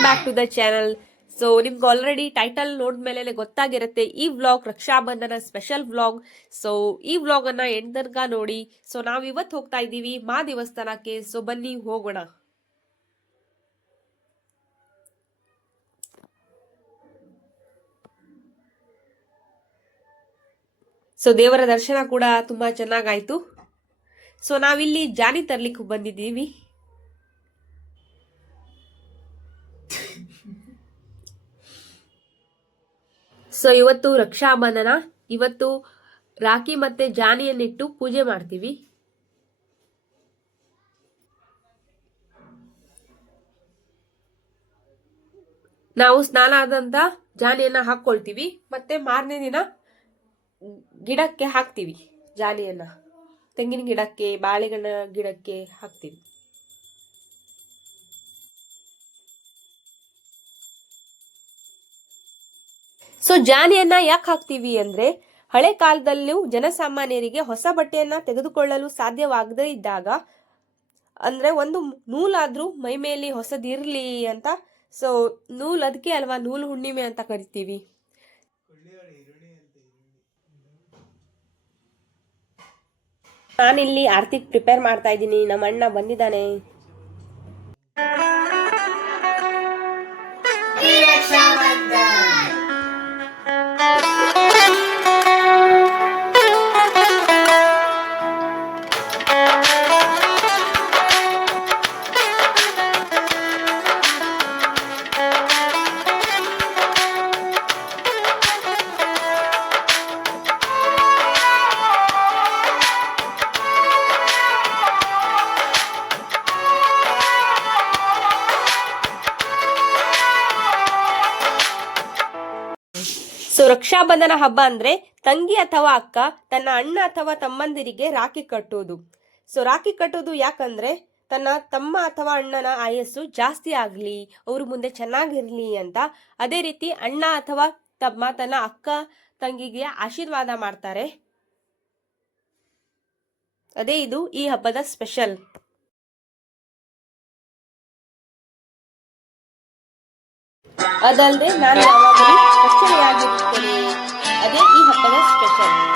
Welcome back to the channel. So ನಿಮ್ಗೆ already title ನೋಡಿದ್ಮೇಲೆ ಗೊತ್ತಾಗಿರುತ್ತೆ ಈ vlog Raksha Bandhan special vlog. So ಈ ವ್ಲಾಗ್ ಅನ್ನ ಎಂಡ್ ತನಕ ನೋಡಿ. ಸೊ ನಾವ್ ಇವತ್ತು ಹೋಗ್ತಾ ಇದ್ದೀವಿ ಮಾ ದೇವಸ್ಥಾನಕ್ಕೆ. ಸೊ ಬನ್ನಿ ಹೋಗೋಣ. ಸೊ ದೇವರ ದರ್ಶನ ಕೂಡ ತುಂಬಾ ಚೆನ್ನಾಗಾಯ್ತು. ಸೊ ನಾವಿಲ್ಲಿ ಜಾನಿ ತರ್ಲಿಕ್ಕೆ ಬಂದಿದ್ದೀವಿ. ಸೊ ಇವತ್ತು ರಕ್ಷಾಬಂಧನ. ಇವತ್ತು ರಾಖಿ ಮತ್ತೆ ಜಾನಿಯನ್ನಿಟ್ಟು ಪೂಜೆ ಮಾಡ್ತೀವಿ. ನಾವು ಸ್ನಾನ ಆದಂತ ಜಾನಿಯನ್ನ ಹಾಕೊಳ್ತೀವಿ. ಮತ್ತೆ ಮಾರನೇ ದಿನ ಗಿಡಕ್ಕೆ ಹಾಕ್ತಿವಿ ಜಾಲಿಯನ್ನ. ತೆಂಗಿನ ಗಿಡಕ್ಕೆ, ಬಾಳೆಗಿಡ ಗಿಡಕ್ಕೆ ಹಾಕ್ತಿವಿ. ಸೊ ಜಾಲಿಯನ್ನ ಯಾಕೆ ಹಾಕ್ತಿವಿ ಅಂದ್ರೆ, ಹಳೆ ಕಾಲದಲ್ಲೂ ಜನಸಾಮಾನ್ಯರಿಗೆ ಹೊಸ ಬಟ್ಟೆಯನ್ನ ತೆಗೆದುಕೊಳ್ಳಲು ಸಾಧ್ಯವಾಗದೇ ಇದ್ದಾಗ, ಅಂದ್ರೆ ಒಂದು ನೂಲಾದ್ರೂ ಮೈ ಮೇಲೆ ಹೊಸದಿರ್ಲಿ ಅಂತ. ಸೊ ನೂಲ್ ಅದಕ್ಕೆ ಅಲ್ವಾ ನೂಲು ಹುಣ್ಣಿಮೆ ಅಂತ ಕರಿತೀವಿ. ನಾನಿಲ್ಲಿ ಆರ್ತಿಗ್ ಪ್ರಿಪೇರ್ ಮಾಡ್ತಾ ಇದ್ದೀನಿ. ನಮ್ಮ ಅಣ್ಣ ಬಂದಿದ್ದಾನೆ. ಸೊ ರಕ್ಷಾಬಂಧನ ಹಬ್ಬ ಅಂದ್ರೆ ತಂಗಿ ಅಥವಾ ಅಕ್ಕ ತನ್ನ ಅಣ್ಣ ಅಥವಾ ತಮ್ಮಂದಿರಿಗೆ ರಾಖಿ ಕಟ್ಟೋದು. ಸೊ ರಾಖಿ ಕಟ್ಟೋದು ಯಾಕಂದ್ರೆ ತನ್ನ ತಮ್ಮ ಅಥವಾ ಅಣ್ಣನ ಆಯಸ್ಸು ಜಾಸ್ತಿ ಆಗ್ಲಿ, ಅವ್ರ ಮುಂದೆ ಚೆನ್ನಾಗಿರ್ಲಿ ಅಂತ. ಅದೇ ರೀತಿ ಅಣ್ಣ ಅಥವಾ ತಮ್ಮ ತನ್ನ ಅಕ್ಕ ತಂಗಿಗೆ ಆಶೀರ್ವಾದ ಮಾಡ್ತಾರೆ. ಅದೇ ಇದು ಈ ಹಬ್ಬದ ಸ್ಪೆಷಲ್. ಅದಲ್ಲದೆ ನಾನು ಯಾವಾಗಲೂ ರಕ್ಷಣೆಯಾಗಿರುತ್ತೇನೆ. ಅದೇ ಈ ಹಬ್ಬದ ಸ್ಪೆಷಲ್.